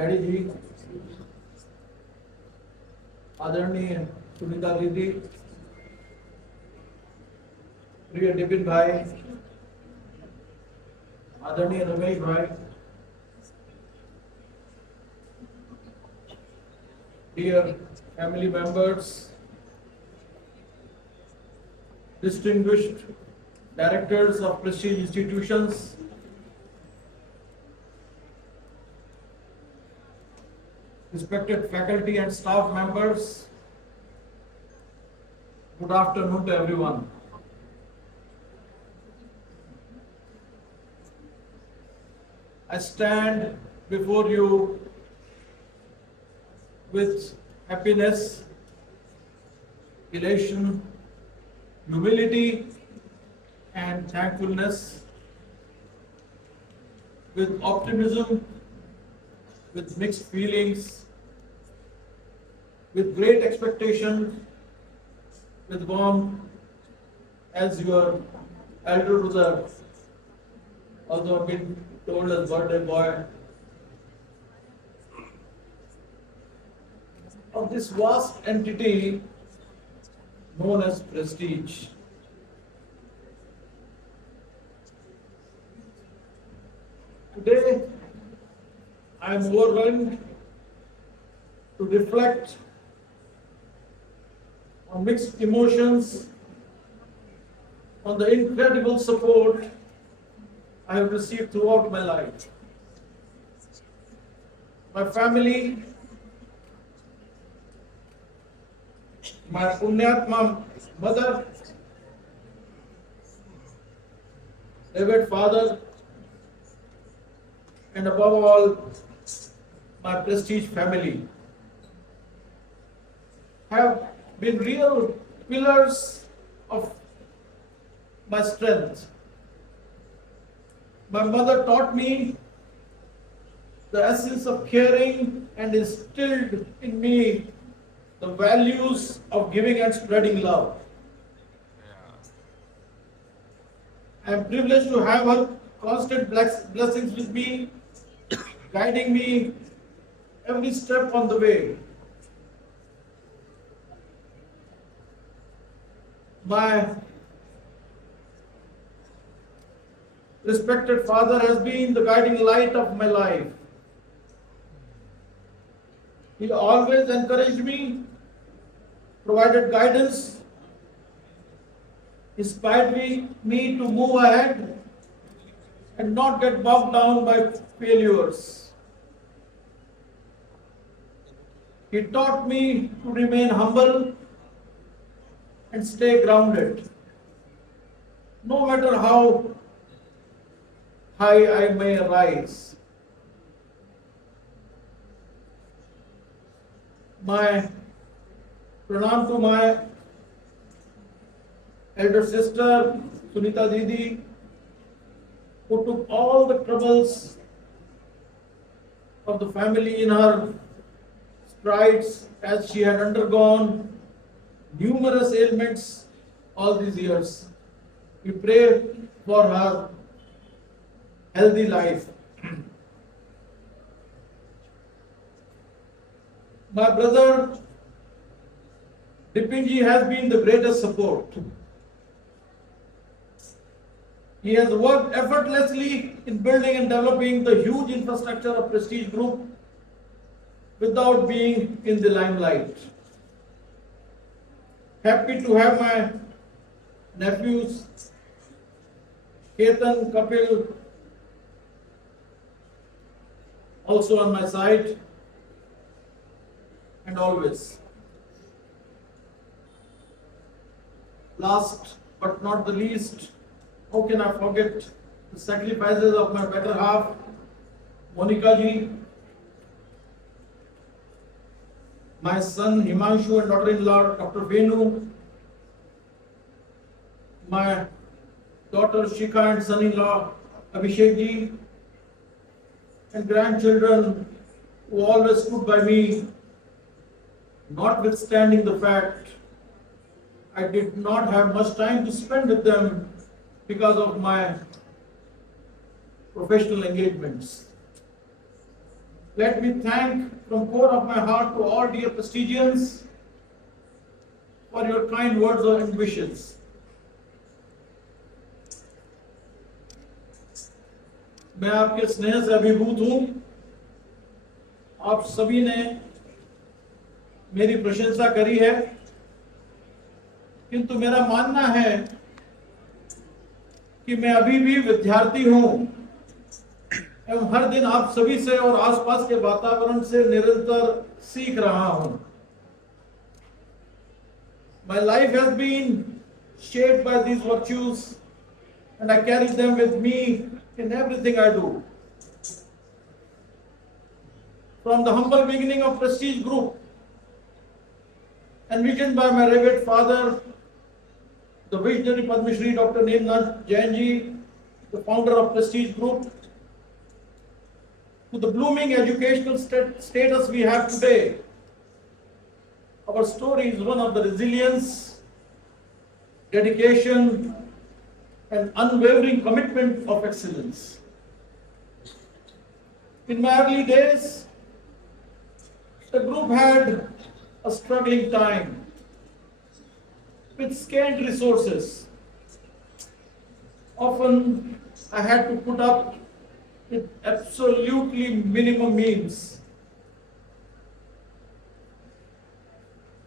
Daddy जी, आदरणीय सुनीता दीदी, प्रिय डिपिन भाई, आदरणीय रमेश भाई, dear family members, distinguished directors of prestige institutions, respected faculty and staff members, good afternoon to everyone. I stand before you with happiness, elation, humility, and thankfulness, with optimism, with mixed feelings, with great expectation, with warmth, as your elder brother, although I've been told as birthday boy, of this vast entity known as prestige. Today, I am overwhelmed to reflect on mixed emotions, on the incredible support I have received throughout my life. My family, my Punyatma mother, revered father, and above all, my prestige family have been real pillars of my strength. My mother taught me the essence of caring and instilled in me the values of giving and spreading love. I am privileged to have her constant blessings with me, guiding me every step on the way. My respected father has been the guiding light of my life. He always encouraged me, provided guidance, inspired me to move ahead and not get bogged down by failures. He taught me to remain humble and stay grounded, no matter how high I may rise. My pranam to my elder sister Sunita Didi, who took all the troubles of the family in her strides as she had undergone numerous ailments all these years. We pray for her healthy life. My brother Dipinji has been the greatest support. He has worked effortlessly in building and developing the huge infrastructure of Prestige Group without being in the limelight. Happy to have my nephews Ketan, Kapil also on my side, and always. Last but not the least, how can I forget the sacrifices of my better half, Monica ji, my son Himanshu and daughter-in-law Dr. Venu, my daughter Shikha and son-in-law Abhishek ji, and grandchildren who always stood by me, notwithstanding the fact I did not have much time to spend with them because of my professional engagements. Let me thank from core of my heart to all dear prestigians for your kind words and wishes. मैं आपके स्नेह से अभिभूत हूं। आप सभी ने मेरी प्रशंसा करी है, किंतु मेरा मानना है कि मैं अभी भी विद्यार्थी हूं एवं हर दिन आप सभी से और आसपास के वातावरण से निरंतर सीख रहा हूं। My life has been shaped by these virtues and I carry them with me in everything I do. From the humble beginning of Prestige Group, envisioned by my revered father, the visionary Padma Shri Dr. Nemnath Jain ji, the founder of Prestige Group, to the blooming educational status we have today, our story is one of the resilience, dedication, and unwavering commitment of excellence. In my early days, the group had a struggling time with scant resources. Often I had to put up with absolutely minimum means.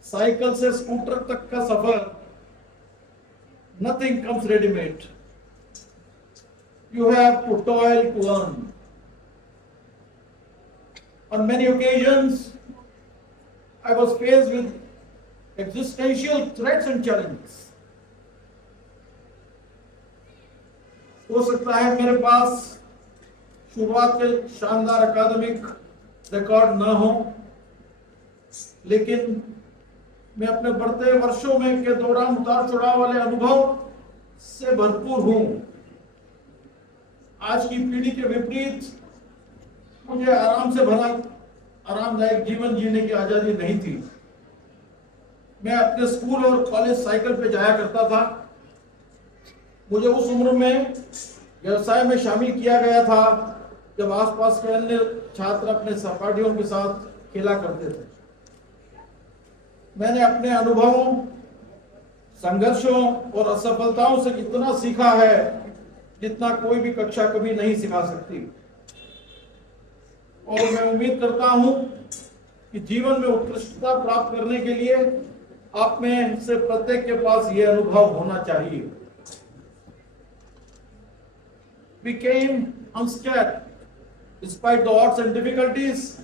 Cycle से scooter तक का सफर, nothing comes ready-made. You have to toil to earn. On many occasions, I was faced with existential threats and challenges. हो सकता है मेरे पास शुरुआत के शानदार अकादमिक रिकॉर्ड न हो, लेकिन मैं अपने बढ़ते वर्षों में के दौरान उतार चढ़ाव वाले अनुभव से भरपूर हूं। आज की पीढ़ी के विपरीत मुझे आराम से भरा आरामदायक जीवन जीने की आजादी नहीं थी। मैं अपने स्कूल और कॉलेज साइकिल पे जाया करता था। मुझे उस उम्र में व्यवसाय में शामिल किया गया था जब आसपास के अन्य छात्र अपने सहपाठियों के साथ खेला करते थे। मैंने अपने अनुभवों, संघर्षों और असफलताओं से इतना सीखा है जितना कोई भी कक्षा कभी नहीं सिखा सकती। और मैं उम्मीद करता हूं कि जीवन में उत्कृष्टता प्राप्त करने के लिए आप में से प्रत्येक के पास यह अनुभव होना चाहिए। We came unscathed despite the odds and difficulties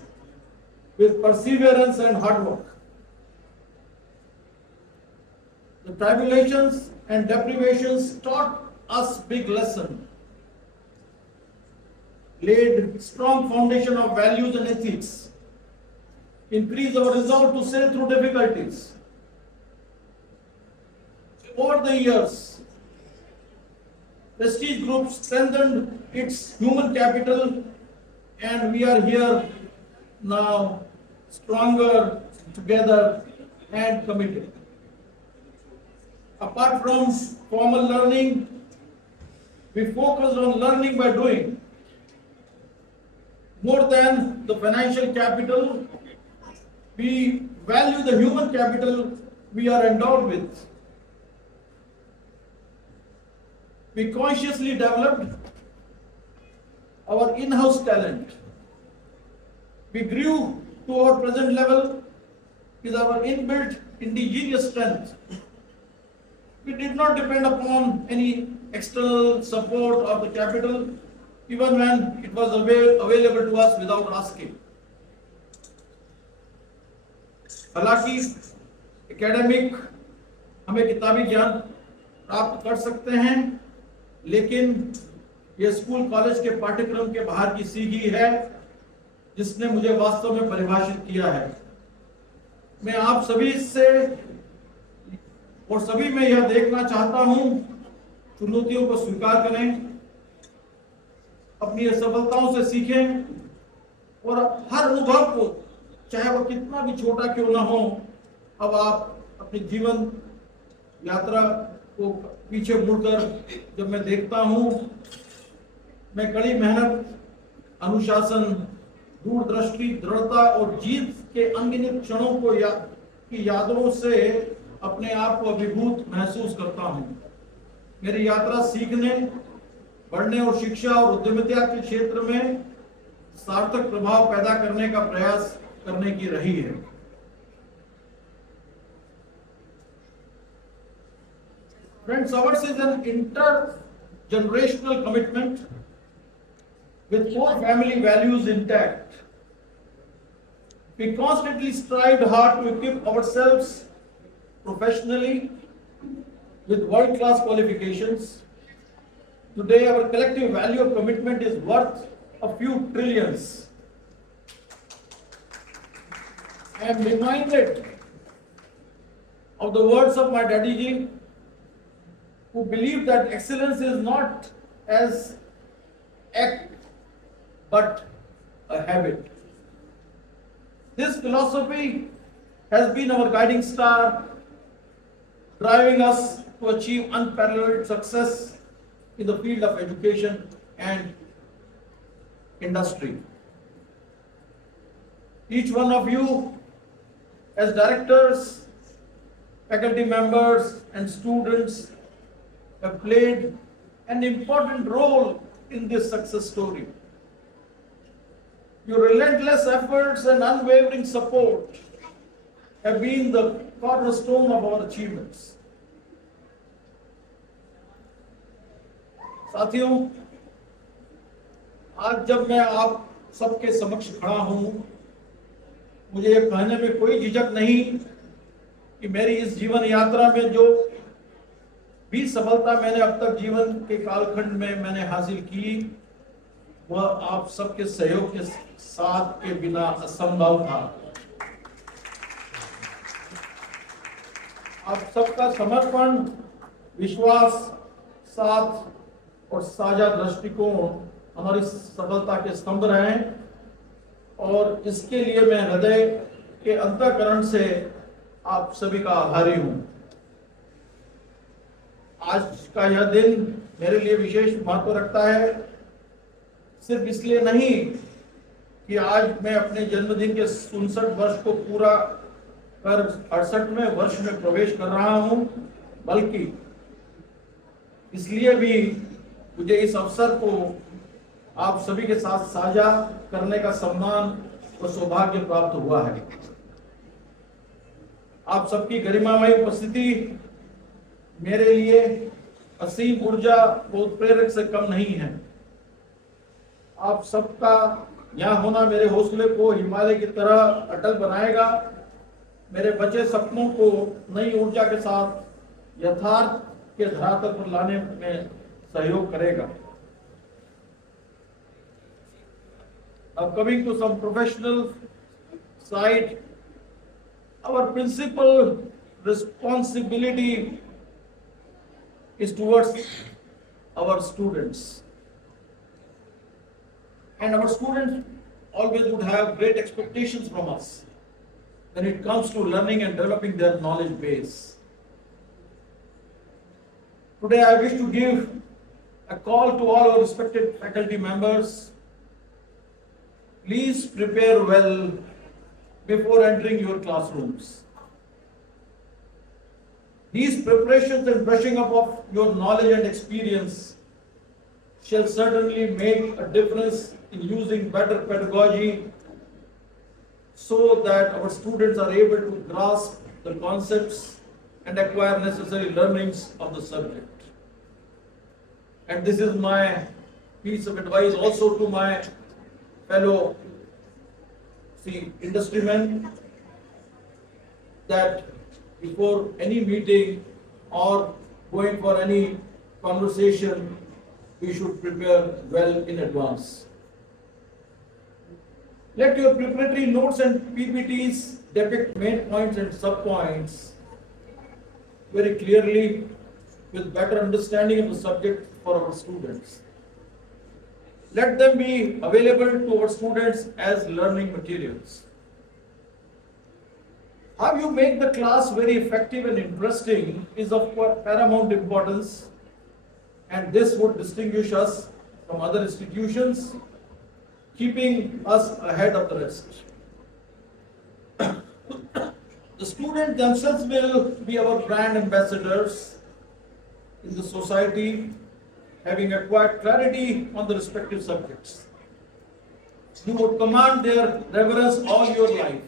with perseverance and hard work. The tribulations and deprivations taught us big lesson, laid strong foundation of values and ethics, increased our resolve to sail through difficulties. Over the years, Prestige Group strengthened its human capital and we are here now stronger together and committed. Apart from formal learning, we focus on learning by doing. More than the financial capital, we value the human capital we are endowed with. We consciously developed our in-house talent. We grew to our present level with our inbuilt indigenous strength. We did not depend upon any external support of the capital, even when it was available to us without asking. हालांकि academic हमें किताबी ज्ञान प्राप्त कर सकते हैं, लेकिन यह स्कूल कॉलेज के पाठ्यक्रम के बाहर की सीख ही है जिसने मुझे वास्तव में परिभाषित किया है। मैं आप सभी से और सभी में यह देखना चाहता हूं, चुनौतियों को स्वीकार करें, अपनी असफलताओं से सीखें और हर अनुभव को, चाहे वह कितना भी छोटा क्यों ना हो, अब आप अपनी जीवन यात्रा को पीछे मुड़कर जब मैं देखता हूं, मैं कड़ी मेहनत, अनुशासन दूरदृष्टि, दृढ़ता और जीत के अनगिनत क्षणों को की यादों से अपने आप को अभिभूत महसूस करता हूं। मेरी यात्रा सीखने, पढ़ने और शिक्षा और उद्यमिता के क्षेत्र में सार्थक प्रभाव पैदा करने का प्रयास करने की रही है। Friends, ours is an intergenerational commitment with core family values intact. We constantly strived hard to equip ourselves professionally with world-class qualifications. Today, our collective value of commitment is worth a few trillions. I am reminded of the words of my daddy ji, who believed that excellence is not as act but a habit. This philosophy has been our guiding star, driving us to achieve unparalleled success in the field of education and industry. Each one of you, as directors, faculty members, and students, have played an important role in this success story. Your relentless efforts and unwavering support have been the cornerstone of our achievements. साथियों, आज जब मैं आप सबके समक्ष खड़ा हूं, मुझे ये कहने में कोई झिझक नहीं कि मेरी इस जीवन यात्रा में जो भी सफलता मैंने अब तक जीवन के कालखंड में मैंने हासिल की, वह आप सबके सहयोग के साथ के बिना असंभव था। आप सबका समर्पण, विश्वास, साथ और साझा दृष्टिकोण हमारी सफलता के स्तंभ रहे, और इसके लिए मैं हृदय के अंतःकरण से आप सभी का आभारी हूं। आज का यह दिन मेरे लिए विशेष महत्व रखता है, सिर्फ इसलिए नहीं कि आज मैं अपने जन्मदिन के 59 वर्ष को पूरा कर 68वें वर्ष में प्रवेश कर रहा हूं, बल्कि इसलिए भी मुझे इस अवसर को आप सभी के साथ साझा करने का सम्मान और सौभाग्य प्राप्त हुआ है। आप सबकी गरिमामय उपस्थिति मेरे लिए असीम ऊर्जा व उत्प्रेरक से कम नहीं है। आप सबका यहाँ होना मेरे हौसले को हिमालय की तरह अटल बनाएगा, मेरे बचे सपनों को नई ऊर्जा के साथ यथार्थ के धरातल पर लाने में सहयोग करेगा। Now coming to some professional side, our principal responsibility is towards our students. And our students always would have great expectations from us when it comes to learning and developing their knowledge base. Today I wish to give a call to all our respected faculty members. Please prepare well before entering your classrooms. These preparations and brushing up of your knowledge and experience shall certainly make a difference in using better pedagogy so that our students are able to grasp the concepts and acquire necessary learnings of the subject. And this is my piece of advice also to my fellow industrymen, that before any meeting or going for any conversation, we should prepare well in advance. Let your preparatory notes and PPTs depict main points and sub-points very clearly with better understanding of the subject for our students. Let them be available to our students as learning materials. How you make the class very effective and interesting is of paramount importance, and this would distinguish us from other institutions. keeping us ahead of the rest. The students themselves will be our brand ambassadors in the society, having acquired clarity on the respective subjects. You would command their reverence all your life.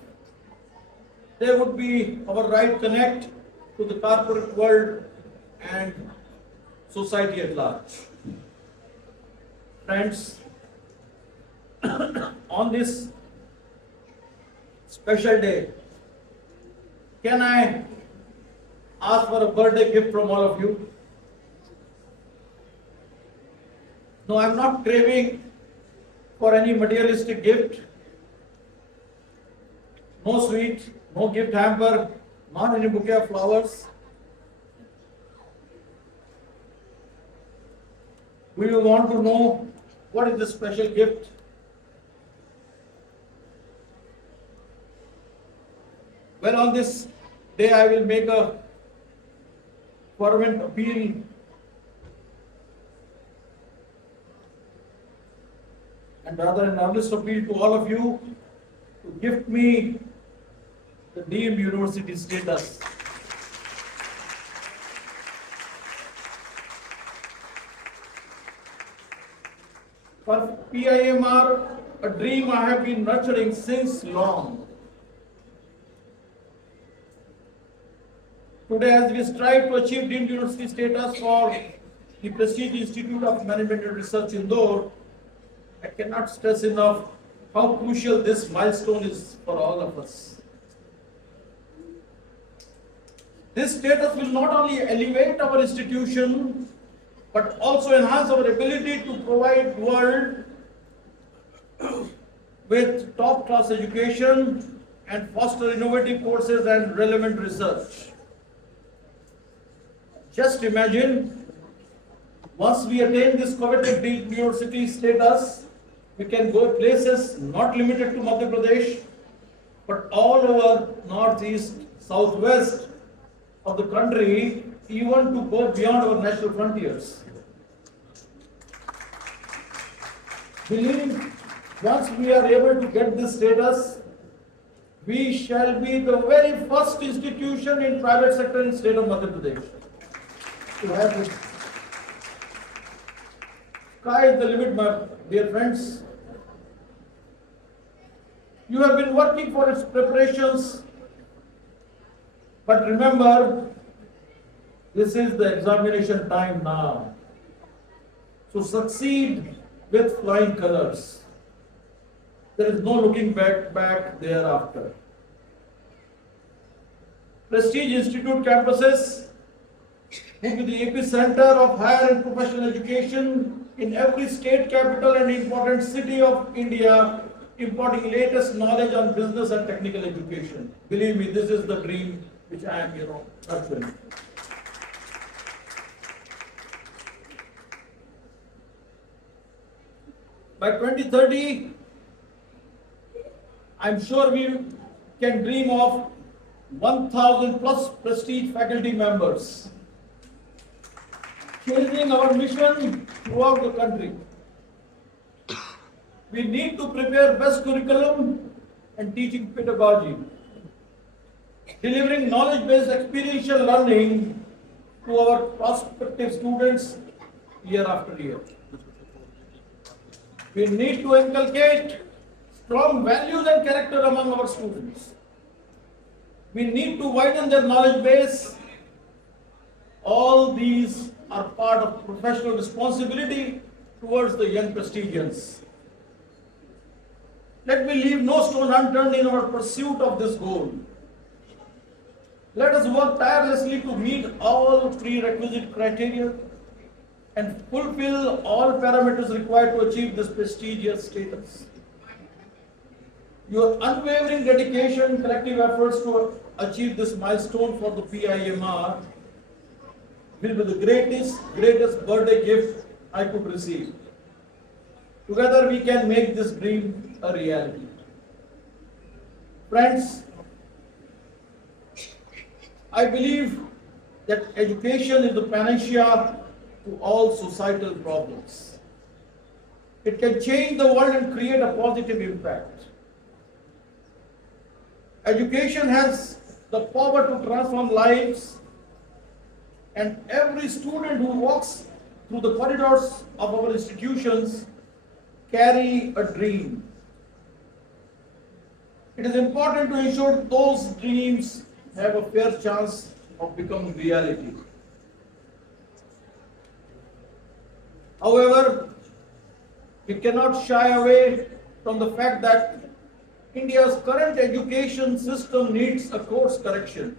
They would be our right connect to the corporate world and society at large. Friends, on this special day, can I ask for a birthday gift from all of you? No, I'm not craving for any materialistic gift. No sweet, no gift hamper, not any bouquet of flowers. We will want to know what is the special gift. Well, on this day, I will make a fervent appeal and rather an earnest appeal to all of you to gift me the deemed university status. For PIMR, a dream I have been nurturing since long. Today, as we strive to achieve deemed university status for the prestigious Institute of Management and Research Indore, I cannot stress enough how crucial this milestone is for all of us. This status will not only elevate our institution, but also enhance our ability to provide world with top-class education and foster innovative courses and relevant research. Just imagine, once we attain this coveted deemed university status, we can go places not limited to Madhya Pradesh, but all over northeast, southwest of the country, even to go beyond our national frontiers. Believe, once we are able to get this status, we shall be the very first institution in private sector in state of Madhya Pradesh to have this. Sky is the limit, my dear friends. You have been working for its preparations, but remember, this is the examination time now. So succeed with flying colors. There is no looking back thereafter. Prestige Institute campuses will be the epicenter of higher and professional education in every state capital and important city of India, imparting latest knowledge on business and technical education. Believe me, this is the dream which I am, nurturing. By 2030, I'm sure we can dream of 1,000 plus prestige faculty members, changing our mission throughout the country. We need to prepare best curriculum and teaching pedagogy, delivering knowledge-based experiential learning to our prospective students year after year. We need to inculcate strong values and character among our students. We need to widen their knowledge base. All these are part of professional responsibility towards the young prestigians. Let me leave no stone unturned in our pursuit of this goal. Let us work tirelessly to meet all prerequisite criteria and fulfill all parameters required to achieve this prestigious status. Your unwavering dedication and collective efforts to achieve this milestone for the PIMR will be the greatest birthday gift I could receive. Together we can make this dream a reality. Friends, I believe that education is the panacea to all societal problems. It can change the world and create a positive impact. Education has the power to transform lives, and every student who walks through the corridors of our institutions carry a dream. It is important to ensure those dreams have a fair chance of becoming reality. However, we cannot shy away from the fact that India's current education system needs a course correction.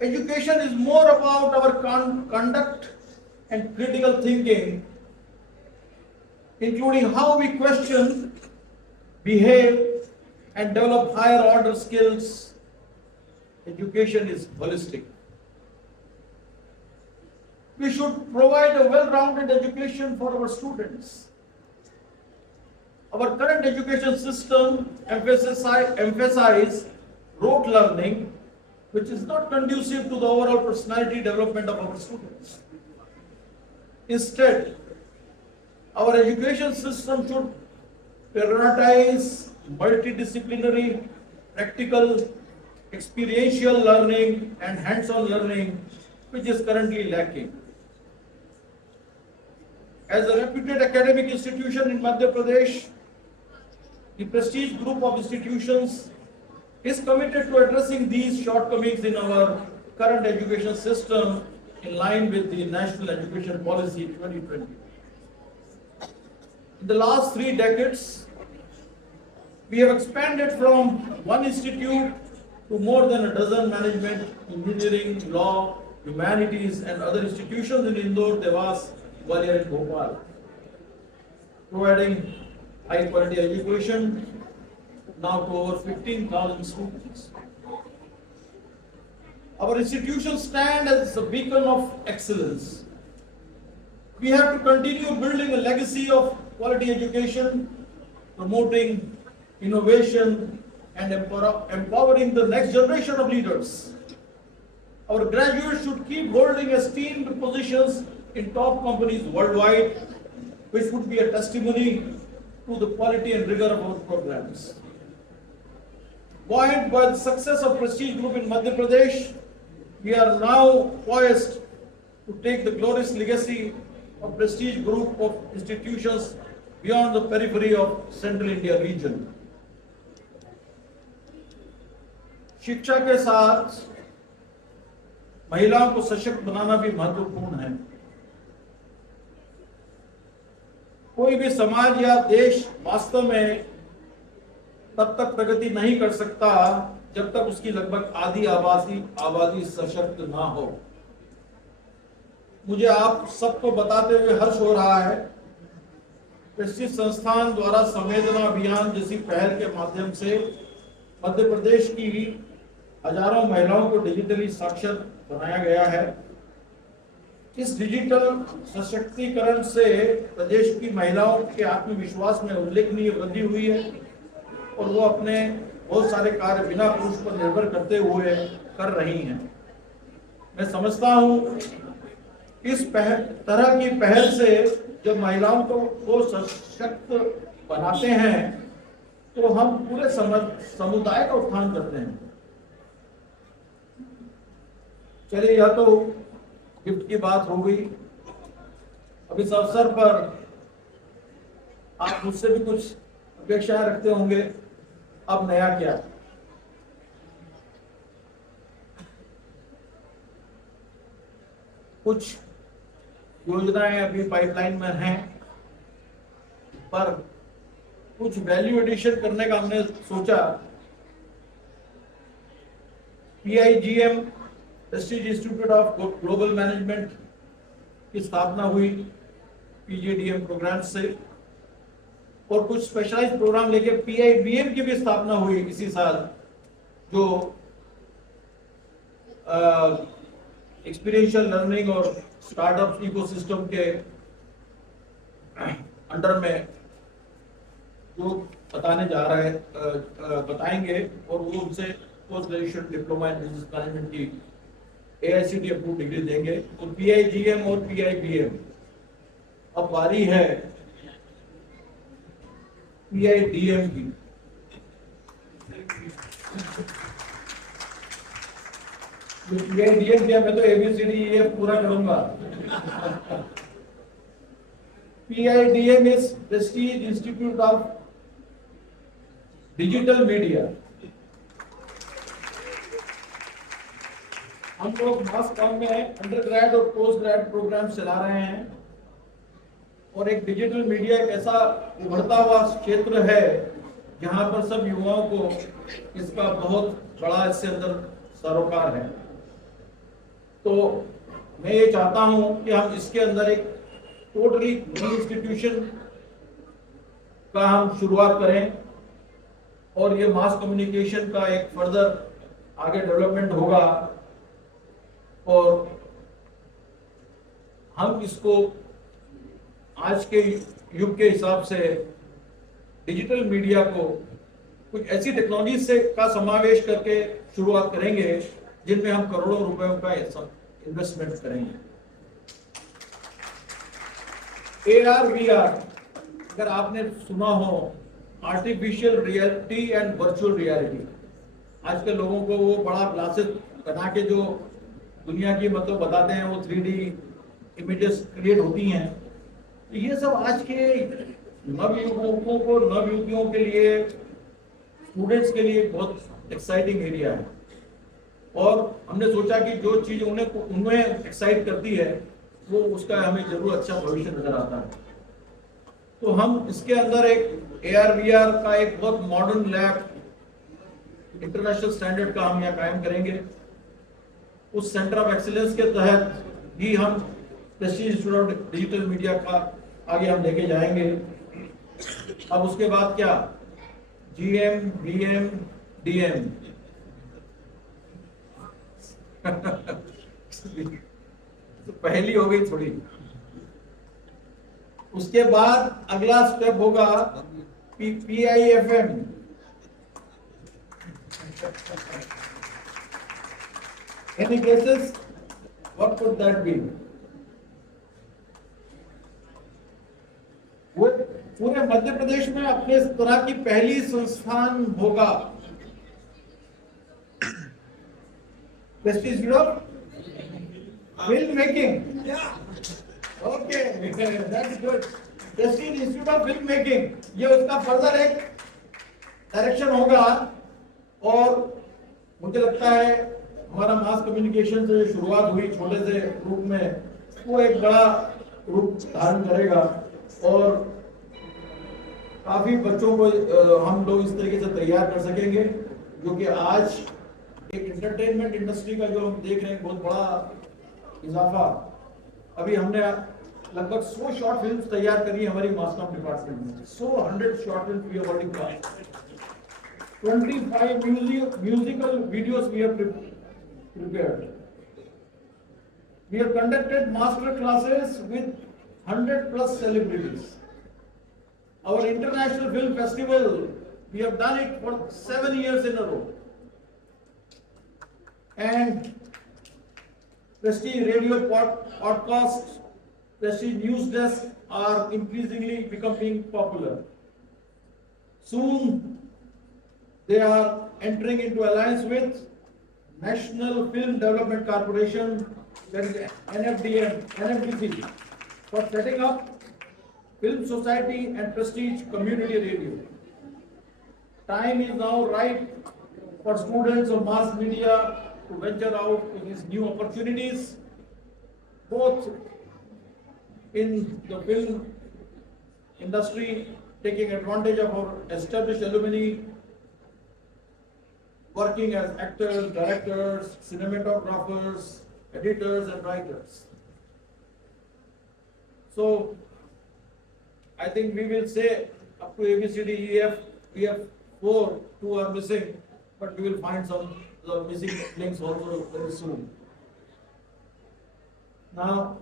Education is more about our conduct and critical thinking, including how we question, behave, and develop higher order skills. Education is holistic. We should provide a well-rounded education for our students. Our current education system emphasizes rote learning, which is not conducive to the overall personality development of our students. Instead, our education system should prioritize multidisciplinary, practical, experiential learning and hands-on learning, which is currently lacking. As a reputed academic institution in Madhya Pradesh, the Prestige Group of institutions is committed to addressing these shortcomings in our current education system in line with the National Education Policy 2020. In the last 3 decades, we have expanded from one institute to more than a dozen management, engineering, law, humanities, and other institutions in Indore, Devas, Gwalior, and Bhopal, providing high quality education now to over 15,000 students. Our institutions stand as a beacon of excellence. We have to continue building a legacy of quality education, promoting innovation, and empowering the next generation of leaders. Our graduates should keep holding esteemed positions in top companies worldwide, which would be a testimony to the quality and rigor of our programs. Buoyed by the success of Prestige Group in Madhya Pradesh, we are now poised to take the glorious legacy of Prestige Group of institutions beyond the periphery of Central India region. शिक्षा के साथ महिलाओं को सशक्त बनाना भी महत्वपूर्ण है। कोई भी समाज या देश वास्तव में तब तक प्रगति नहीं कर सकता जब तक उसकी लगभग आधी आबादी सशक्त ना हो। मुझे आप सबको बताते हुए हर्ष हो रहा है, प्रेस्टीज संस्थान द्वारा संवेदना अभियान जैसी पहल के माध्यम से मध्य प्रदेश की हजारों महिलाओं को डिजिटली साक्षर बनाया गया है। इस डिजिटल सशक्तिकरण से प्रदेश की महिलाओं के आत्मविश्वास में उल्लेखनीय वृद्धि हुई है और वो अपने बहुत सारे कार्य बिना पुरुष पर निर्भर करते हुए कर रही हैं। मैं समझता हूँ इस तरह की पहल से जब महिलाओं को सशक्त बनाते हैं तो हम पूरे समुदाय का उत्थान करते हैं। चलिए, यह तो गिफ्ट की बात हो गई। अब इस अवसर पर आप मुझसे भी कुछ अपेक्षाएं रखते होंगे। अब नया क्या? कुछ योजनाएं अभी पाइपलाइन में हैं, पर कुछ वैल्यू एडिशन करने का हमने सोचा। PIGM Prestige institute of global management की स्थापना हुई PGDM प्रोग्राम से, और कुछ स्पेशलाइज्ड प्रोग्राम लेके PIBM की भी स्थापना हुई इसी साल, जो एक्सपीरियंशियल लर्निंग और स्टार्टअप इकोसिस्टम के अंडर में जो बताने जा रहे हैं बताएंगे, और वो उनसे post graduation diploma in business management की AICTE अप्रूव डिग्री देंगे। तो PIGM और PIBM अब बारी है PIDM की। PIDM किया, मैं तो ABCDEF पूरा करूंगा। PIDM is Prestige Institute of Digital Media। हम लोग मास कॉम में अंडर ग्रेड और पोस्ट ग्रेड प्रोग्राम चला रहे हैं, और एक डिजिटल मीडिया एक ऐसा उभरता हुआ क्षेत्र है जहां पर सब युवाओं को इसका बहुत बड़ा इससे अंदर सरोकार है। तो मैं ये चाहता हूं कि हम इसके अंदर एक टोटली नई इंस्टीट्यूशन का हम शुरुआत करें, और ये मास कम्युनिकेशन का एक फर्दर आगे डेवलपमेंट होगा, और हम इसको आज के युग के हिसाब से डिजिटल मीडिया को कुछ ऐसी टेक्नोलॉजी से का समावेश करके शुरुआत करेंगे जिनमें हम करोड़ों रुपयों का इन्वेस्टमेंट करेंगे। AR VR, अगर आपने सुना हो, artificial reality and virtual reality, आजकल लोगों को वो बड़ा ग्लासेस बना के जो दुनिया की मतलब बताते हैं, वो 3D इमेजेस क्रिएट होती हैं। तो ये सब आज के नवयुवकों को, नवयुवतियों के लिए, स्टूडेंट्स के लिए बहुत एक्साइटिंग एरिया है, और हमने सोचा कि जो चीज उन्हें एक्साइट करती है वो उसका हमें जरूर अच्छा भविष्य नजर आता है। तो हम इसके अंदर एक AR VR का एक बहुत मॉडर्न लैब, इंटरनेशनल स्टैंडर्ड का हम यहाँ कायम करेंगे। उस सेंटर ऑफ एक्सीलेंस के तहत ही हम Prestige institute of digital media का आगे हम लेके जाएंगे। अब उसके बाद क्या, GM, BM, DM तो पहली हो गई थोड़ी। उसके बाद अगला स्टेप होगा PIFM। Any guesses? What could that be? वो पूरे मध्य प्रदेश में अपने इस तरह की पहली संस्थान होगा। Prestige institute of film making. Okay, that's good. Prestige institute of film making, ये उसका फर्दर एक डायरेक्शन होगा, और मुझे लगता है हमारा मास कम्युनिकेशन से जो शुरुआत हुई छोटे से रूप में, वो एक बड़ा रूप धारण करेगा, और काफी बच्चों को हम लोग इस तरीके से तैयार कर सकेंगे, जो कि आज एक एंटरटेनमेंट इंडस्ट्री का जो हम देख रहे हैं बहुत बड़ा इजाफा। अभी हमने लगभग 100 शॉर्ट फिल्म्स तैयार करी हमारी मास कॉम डिपार्टमेंट में। 100 short films we are working on, 25 musical videos we have prepared. We have conducted master classes with 100+ celebrities. Our international film festival, we have done it for 7 years in a row. And Prestige radio podcasts, Prestige news desk are increasingly becoming popular. Soon, they are entering into alliance with National Film Development Corporation, that is NFDC, for setting up Film Society and Prestige Community Radio. Time is now right for students of mass media to venture out to these new opportunities, both in the film industry, taking advantage of our established alumni, working as actors, directors, cinematographers, editors and writers. So, I think we will say up to ABCDEF, we have 4, 2 are missing, but we will find some missing links also very soon. Now,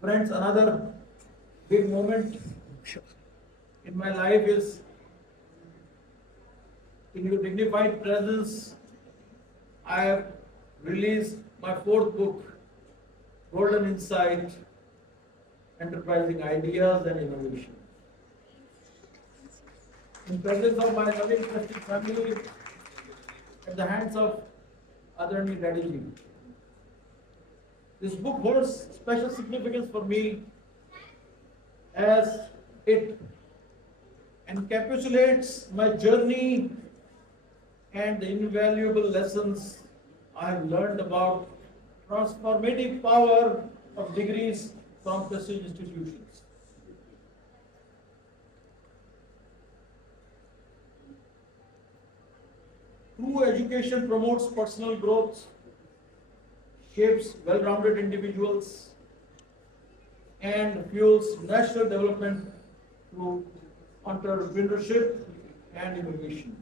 friends, another big moment in my life is, in your dignified presence, I have released my 4th book, Golden Insight, Enterprising Ideas and Innovation. in presence of my loving trusted family, at the hands of Adarani Daddy Ji. This book holds special significance for me as it encapsulates my journey and the invaluable lessons I have learned about transformative power of degrees from prestigious institutions. True education promotes personal growth, shapes well-rounded individuals, and fuels national development through entrepreneurship and innovation.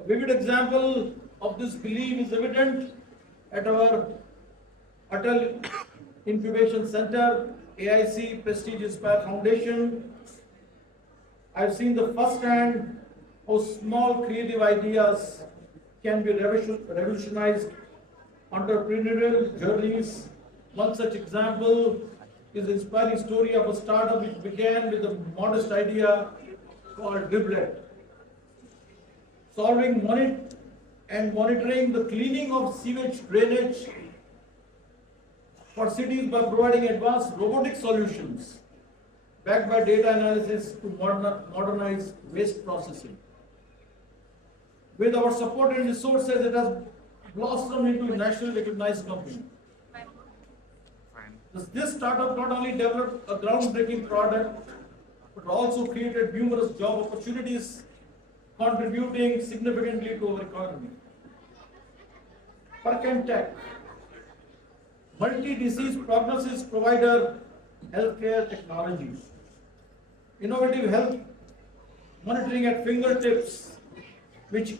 A vivid example of this belief is evident at our Atal Incubation Center, AIC Prestige Inspire Foundation. I've seen the first hand how small creative ideas can be revolutionized entrepreneurial journeys. One such example is the inspiring story of a startup which began with a modest idea called Driblet, solving monitoring the cleaning of sewage drainage for cities by providing advanced robotic solutions backed by data analysis to modernize waste processing. With our support and resources, it has blossomed into a nationally recognized company. This startup not only developed a groundbreaking product, but also created numerous job opportunities, contributing significantly to our economy. Percentech, multi-disease prognosis provider, healthcare technologies, innovative health monitoring at fingertips, which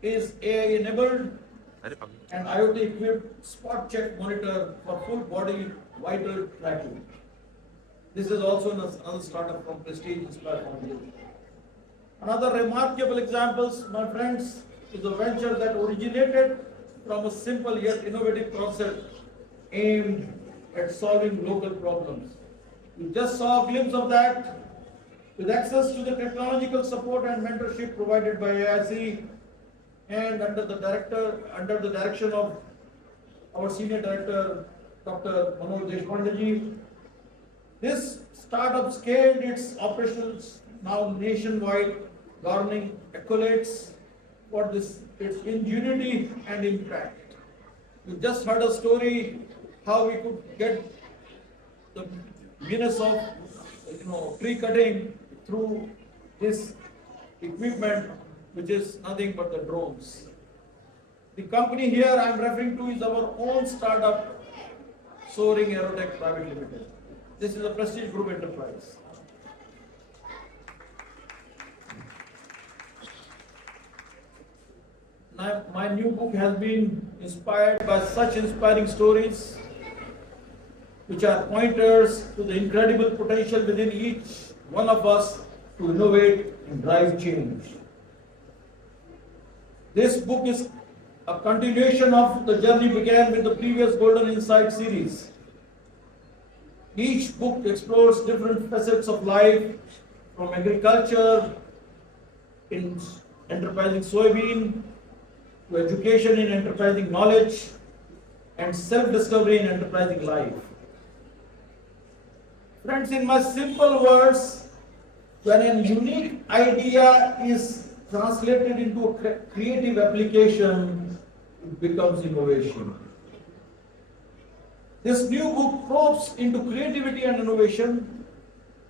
is AI-enabled and IoT-equipped spot check monitor for full body vital tracking. This is also another startup from Prestige Inspire Foundation. Another remarkable example, my friends, is a venture that originated from a simple yet innovative concept aimed at solving local problems. We just saw a glimpse of that with access to the technological support and mentorship provided by AIC and under the direction of our senior director, Dr. Manoj Deshpande. This startup scaled its operations now nationwide, garnering accolades for its ingenuity and impact. You just heard a story how we could get the Guinness of tree cutting through this equipment, which is nothing but the drones. The company here I am referring to is our own startup, Soaring Aerotech Private Limited. This is a Prestige Group enterprise. Now, my new book has been inspired by such inspiring stories, which are pointers to the incredible potential within each one of us to innovate and drive change. This book is a continuation of the journey began with the previous Golden Insight series. Each book explores different facets of life, from agriculture in enterprising soybean to education in enterprising knowledge and self-discovery in enterprising life. Friends, in my simple words, when a unique idea is translated into a creative application, it becomes innovation. This new book probes into creativity and innovation.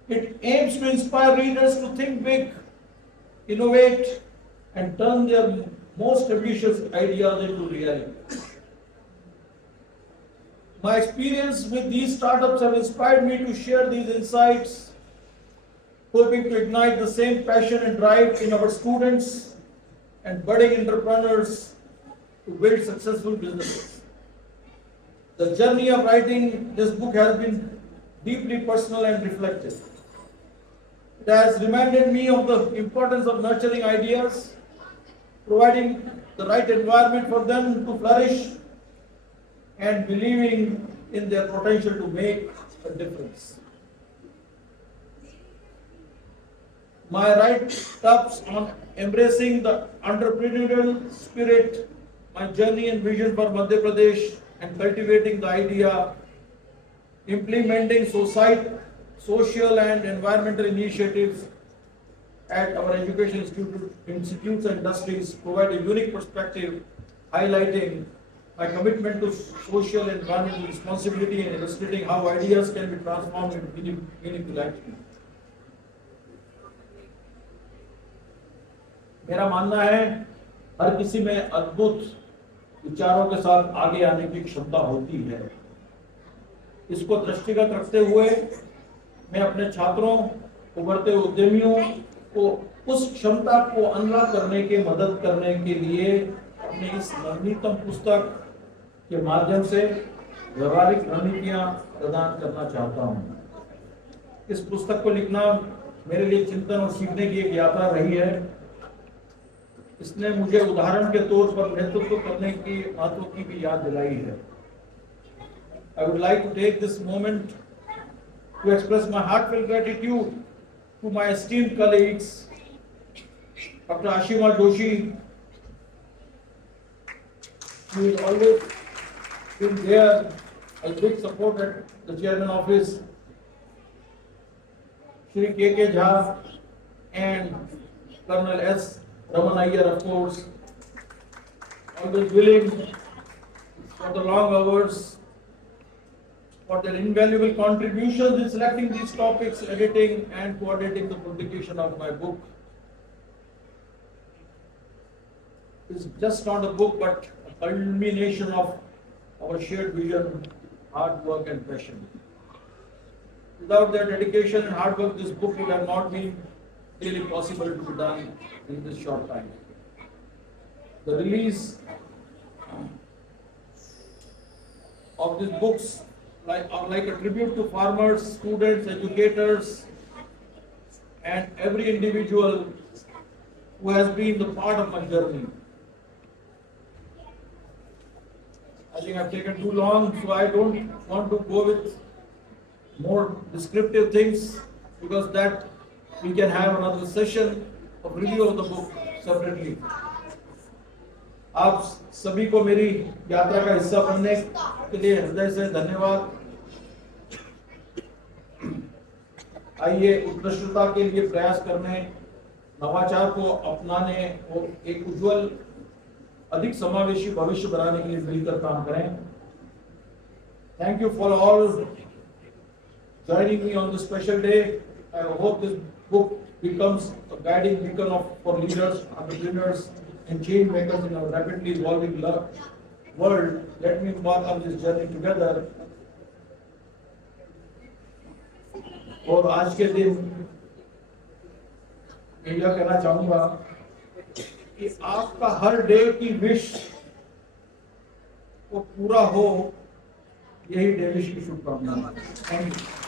It aims to inspire readers to think big, innovate, and turn their most ambitious ideas into reality. My experience with these startups have inspired me to share these insights, hoping to ignite the same passion and drive in our students and budding entrepreneurs to build successful businesses. The journey of writing this book has been deeply personal and reflective. It has reminded me of the importance of nurturing ideas, providing the right environment for them to flourish, and believing in their potential to make a difference. My write-ups on embracing the entrepreneurial spirit, my journey and vision for Madhya Pradesh, and cultivating the idea, implementing social and environmental initiatives at our education institutes and industries provide a unique perspective, highlighting my commitment to social and environmental responsibility and illustrating how ideas can be transformed into meaningful action. मेरा मानना है हर किसी में अद्भुत विचारों के साथ आगे आने की क्षमता होती है। इसको दृष्टिगत रखते हुए मैं अपने छात्रों, उभरते उद्यमियों को उस क्षमता को अनलॉक करने के मदद करने के लिए अपनी इस नवीनतम पुस्तक के माध्यम से व्यवहारिक रणनीतियां प्रदान करना चाहता हूं। इस पुस्तक को लिखना मेरे लिए चिंतन और सीखने की एक यात्रा रही है। इसने मुझे उदाहरण के तौर पर नेतृत्व करने की महत्व की भी याद दिलाई है। I would like to take this moment to express my heartfelt gratitude to my esteemed colleagues, Dr. Ashima Joshi, who has always been there as big support at the chairman office, Shri K.K. Jha and Colonel S. Raman Iyer, of course, always willing for the long hours, for their invaluable contributions in selecting these topics, editing and coordinating the publication of my book. It's just not a book, but a culmination of our shared vision, hard work and passion. Without their dedication and hard work, this book would have not been really possible to be done in this short time. The release of these books are like a tribute to farmers, students, educators, and every individual who has been the part of my journey. I think I've taken too long, so I don't want to go with more descriptive things, because that we can have another session of review of the book separately. आप सभी को मेरी यात्रा का हिस्सा बनने के लिए हृदय से धन्यवाद। आइए उत्कृष्टता के लिए प्रयास करने, नवाचार को अपनाने और एक उज्जवल, अधिक समावेशी भविष्य बनाने के लिए मिलकर काम करें। Thank you for all joining me on this special day. I hope this book becomes a guiding beacon for leaders, entrepreneurs, and change makers in our rapidly evolving world. Let me embark on this journey together. और आज के दिन मैं यह कहना चाहूंगा कि आपका हर डे की विश वो पूरा हो, यही डे विश की शुभकामनाएं। Thank you.